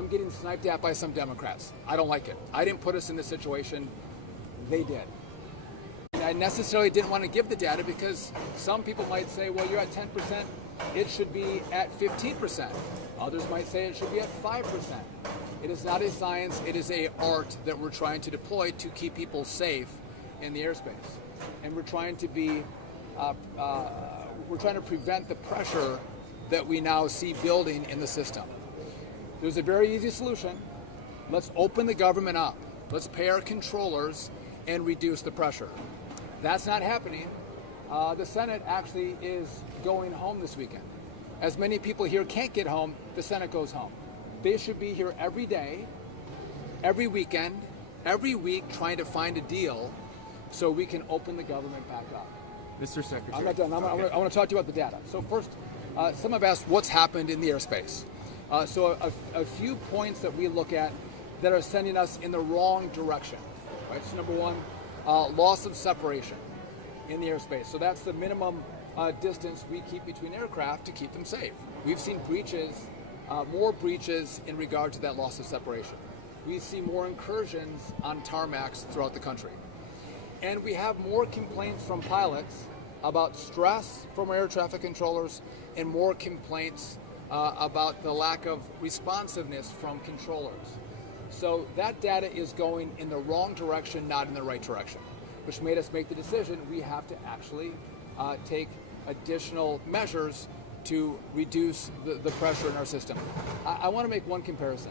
I'm getting sniped at by some Democrats. I don't like it. I didn't put us in this situation. They did. And I necessarily didn't want to give the data because some people might say, well, you're at 10%. It should be at 15%. Others might say it should be at 5%. It is not a science. It is a art that we're trying to deploy to keep people safe in the airspace. And we're trying to be, we're trying to prevent the pressure that we now see building in the system. There's a very easy solution. Let's open the government up. Let's pay our controllers and reduce the pressure. That's not happening. The Senate actually is going home this weekend. As many people here can't get home, the Senate goes home. They should be here every day, every weekend, every week trying to find a deal so we can open the government back up. Mr. Secretary. I'm not done. I want to talk to you about the data. So first, some have asked what's happened in the airspace. So a few points that we look at that are sending us in the wrong direction. Right? So number one, loss of separation in the airspace. So that's the minimum distance we keep between aircraft to keep them safe. We've seen breaches, more breaches in regard to that loss of separation. We see more incursions on tarmacs throughout the country. And we have more complaints from pilots about stress from air traffic controllers and more complaints about the lack of responsiveness from controllers. So that data is going in the wrong direction, not in the right direction, which made us make the decision we have to actually take additional measures to reduce the pressure in our system. I want to make one comparison.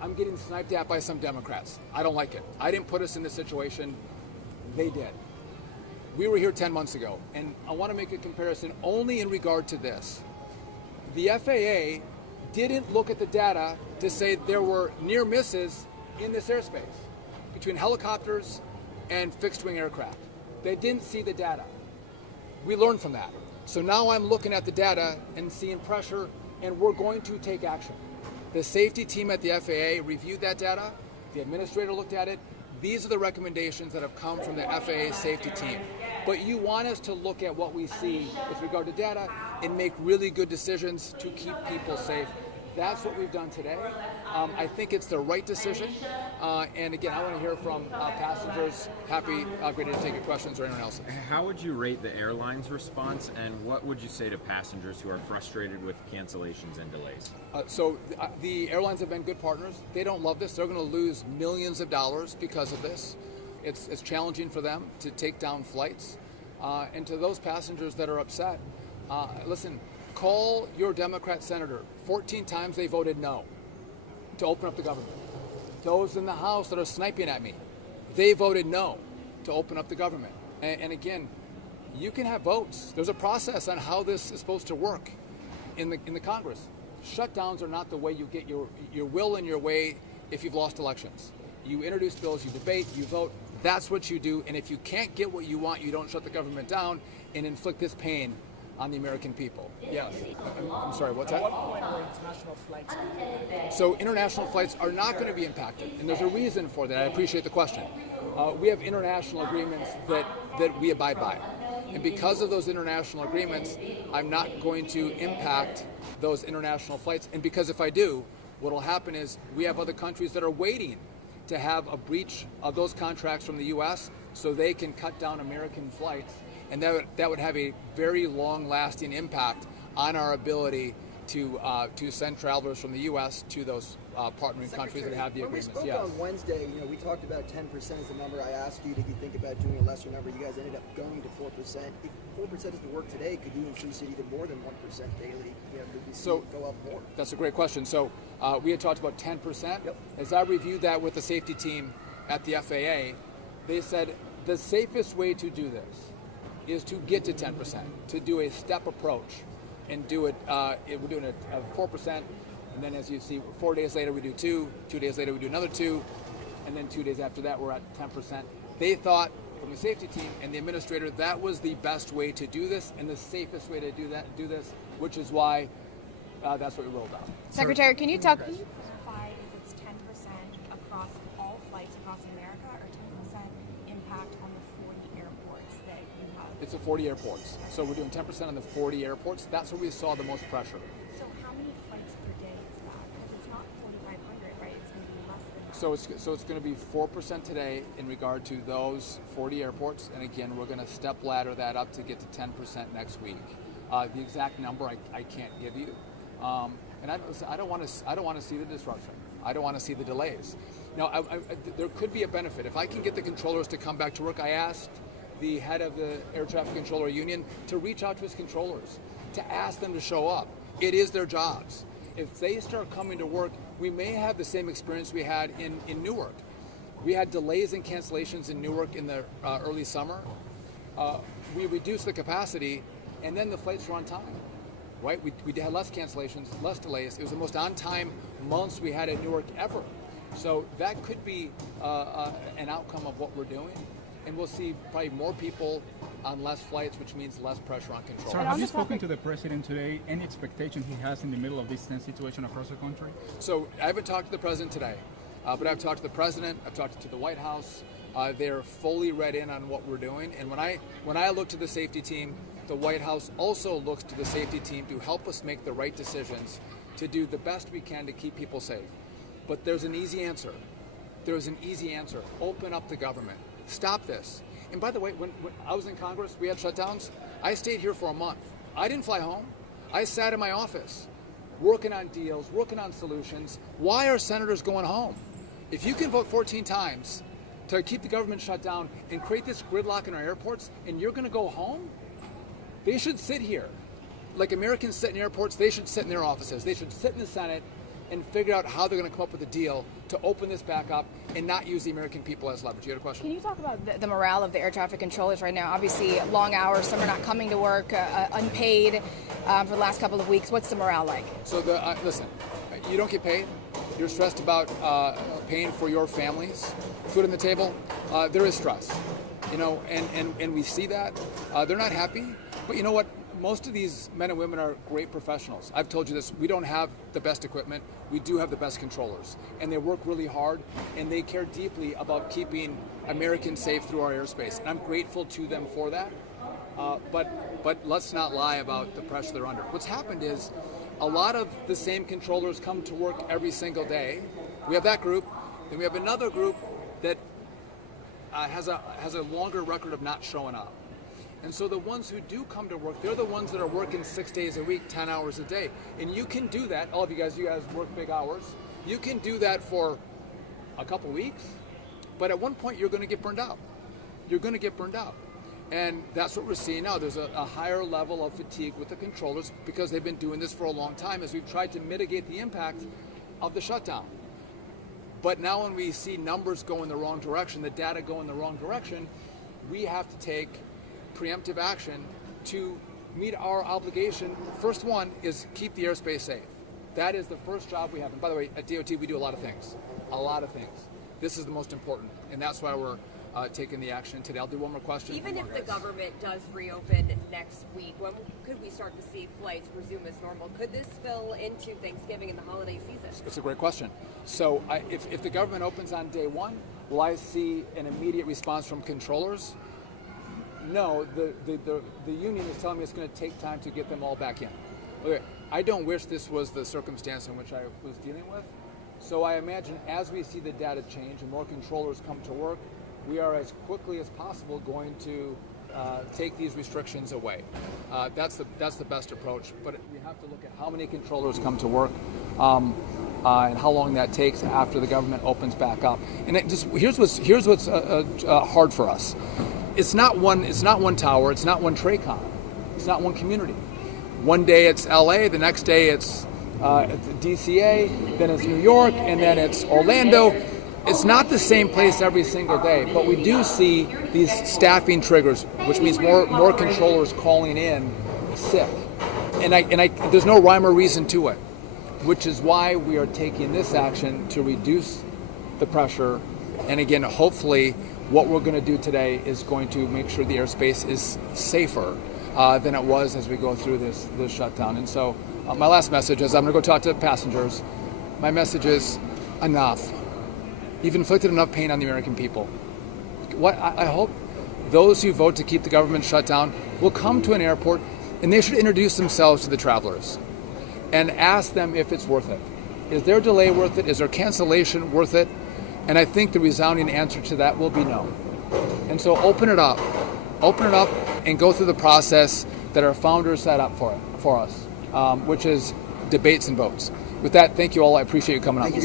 I'm getting sniped at by some Democrats. I don't like it. I didn't put us in this situation. They did. We were here 10 months ago, and I want to make a comparison only in regard to this. The FAA didn't look at the data to say there were near misses in this airspace between helicopters and fixed-wing aircraft. They didn't see the data. We learned from that. So now I'm looking at the data and seeing pressure, and we're going to take action. The safety team at the FAA reviewed that data. The administrator looked at it. These are the recommendations that have come from the FAA safety team. But you want us to look at what we see with regard to data and make really good decisions to keep people safe. That's what we've done today. I think it's the right decision. And again, I want to hear from passengers. Happy, ready to take your questions or anyone else. How would you rate the airline's response, and what would you say to passengers who are frustrated with cancellations and delays? The airlines have been good partners. They don't love this. They're going to lose millions of dollars because of this. It's challenging for them to take down flights. And to those passengers that are upset, listen, call your Democrat senator. 14 times they voted no to open up the government. Those in the House that are sniping at me, they voted no to open up the government. And again, you can have votes. There's a process on how this is supposed to work in the Congress. Shutdowns are not the way you get your will in your way if you've lost elections. You introduce bills, you debate, you vote. That's what you do. And if you can't get what you want, you don't shut the government down and inflict this pain on the American people. Yes. I'm sorry, what's that? At what point are international flights going to be impacted? So international flights are not going to be impacted, and there's a reason for that. I appreciate the question. We have international agreements that we abide by. And because of those international agreements, I'm not going to impact those international flights. And because if I do, what will happen is we have other countries that are waiting to have a breach of those contracts from the U.S. so they can cut down American flights. And that would have a very long-lasting impact on our ability to send travelers from the U.S. to those partnering countries that have the agreements. When we spoke on Wednesday, we talked about 10% as the number. I asked you, did you think about doing a lesser number? You guys ended up going to 4%. If 4% doesn't work today, could you increase it even more than 1% daily? Could we see it go up more? That's a great question. So we had talked about 10%. Yep. As I reviewed that with the safety team at the FAA, they said the safest way to do this is to get to 10%, to do a step approach and do it, we're doing it at 4%, and then as you see, 4 days later we do 2 days later we do another 2, and then 2 days after that we're at 10%. They thought, from the safety team and the administrator, that was the best way to do this and the safest way to do this, which is why that's what we rolled out. Secretary, can you talk? Can you clarify if it's 10% across all flights across America or 10% impact on the 40 airports that you have? It's the 40 airports. So we're doing 10% on the 40 airports. That's where we saw the most pressure. So how many flights per day is that? Because it's not 4,500 So it's going to be 4% today in regard to those 40 airports, and again, we're going to step ladder that up to get to 10% next week. The exact number I can't give you, and I don't want to see the disruption. I don't want to see the delays. Now, there could be a benefit if I can get the controllers to come back to work. I asked the head of the Air Traffic Controller Union to reach out to his controllers, to ask them to show up. It is their jobs. If they start coming to work, we may have the same experience we had in Newark. We had delays and cancellations in Newark in the early summer. We reduced the capacity, and then the flights were on time. Right? We had less cancellations, less delays. It was the most on-time months we had in Newark ever. So that could be an outcome of what we're doing. And we'll see probably more people on less flights, which means less pressure on control. Sir, have you spoken to the president today? Any expectation he has in the middle of this tense situation across the country? So I haven't talked to the president today, but I've talked to the president, I've talked to the White House. They're fully read in on what we're doing. And when I look to the safety team, the White House also looks to the safety team to help us make the right decisions, to do the best we can to keep people safe. But there's an easy answer. There's an easy answer. Open up the government. Stop this. And by the way, when I was in Congress, we had shutdowns. I stayed here for a month. I didn't fly home. I sat in my office, working on deals, working on solutions. Why are senators going home? If you can vote 14 times to keep the government shut down and create this gridlock in our airports, and you're going to go home, they should sit here. Like Americans sit in airports, they should sit in their offices. They should sit in the Senate and figure out how they're going to come up with a deal to open this back up and not use the American people as leverage. You had a question? Can you talk about the morale of the air traffic controllers right now? Obviously, long hours, some are not coming to work, unpaid for the last couple of weeks. What's the morale like? So, listen, you don't get paid. You're stressed about paying for your families, food on the table. There is stress, and we see that. They're not happy, but you know what? Most of these men and women are great professionals. I've told you this, we don't have the best equipment, we do have the best controllers. And they work really hard, and they care deeply about keeping Americans safe through our airspace. And I'm grateful to them for that. But let's not lie about the pressure they're under. What's happened is a lot of the same controllers come to work every single day. We have that group, then we have another group that has a longer record of not showing up. And so the ones who do come to work, they're the ones that are working 6 days a week, 10 hours a day. And you can do that, all of you guys work big hours. You can do that for a couple weeks, but at one point you're going to get burned out. You're going to get burned out. And that's what we're seeing now. There's a higher level of fatigue with the controllers because they've been doing this for a long time as we've tried to mitigate the impact of the shutdown. But now when we see numbers go in the wrong direction, the data go in the wrong direction, we have to take preemptive action to meet our obligation. First one is keep the airspace safe. That is the first job we have. And by the way, at DOT we do a lot of things. This is the most important, and that's why we're taking the action today. I'll do one more question. Even if the government does reopen next week, when could we start to see flights resume as normal? Could this spill into Thanksgiving and the holiday season? It's a great question. So if the government opens on day one, will I see an immediate response from controllers? No, the union is telling me it's going to take time to get them all back in. Okay, I don't wish this was the circumstance in which I was dealing with. So I imagine as we see the data change and more controllers come to work, we are as quickly as possible going to take these restrictions away. That's the best approach. But we have to look at how many controllers come to work and how long that takes after the government opens back up. And here's what's hard for us. It's not one tower. It's not one TRACON. It's not one community. One day it's LA. The next day it's DCA. Then it's New York, and then it's Orlando. It's not the same place every single day, but we do see these staffing triggers, which means more controllers calling in sick. And there's no rhyme or reason to it, which is why we are taking this action to reduce the pressure. And again, hopefully, what we're going to do today is going to make sure the airspace is safer than it was as we go through this shutdown. And so my last message is I'm going to go talk to passengers. My message is enough. You've inflicted enough pain on the American people. I hope those who vote to keep the government shut down will come to an airport and they should introduce themselves to the travelers and ask them if it's worth it. Is their delay worth it? Is their cancellation worth it? And I think the resounding answer to that will be no. And so open it up and go through the process that our founders set up for us, which is debates and votes. With that, thank you all. I appreciate you coming on.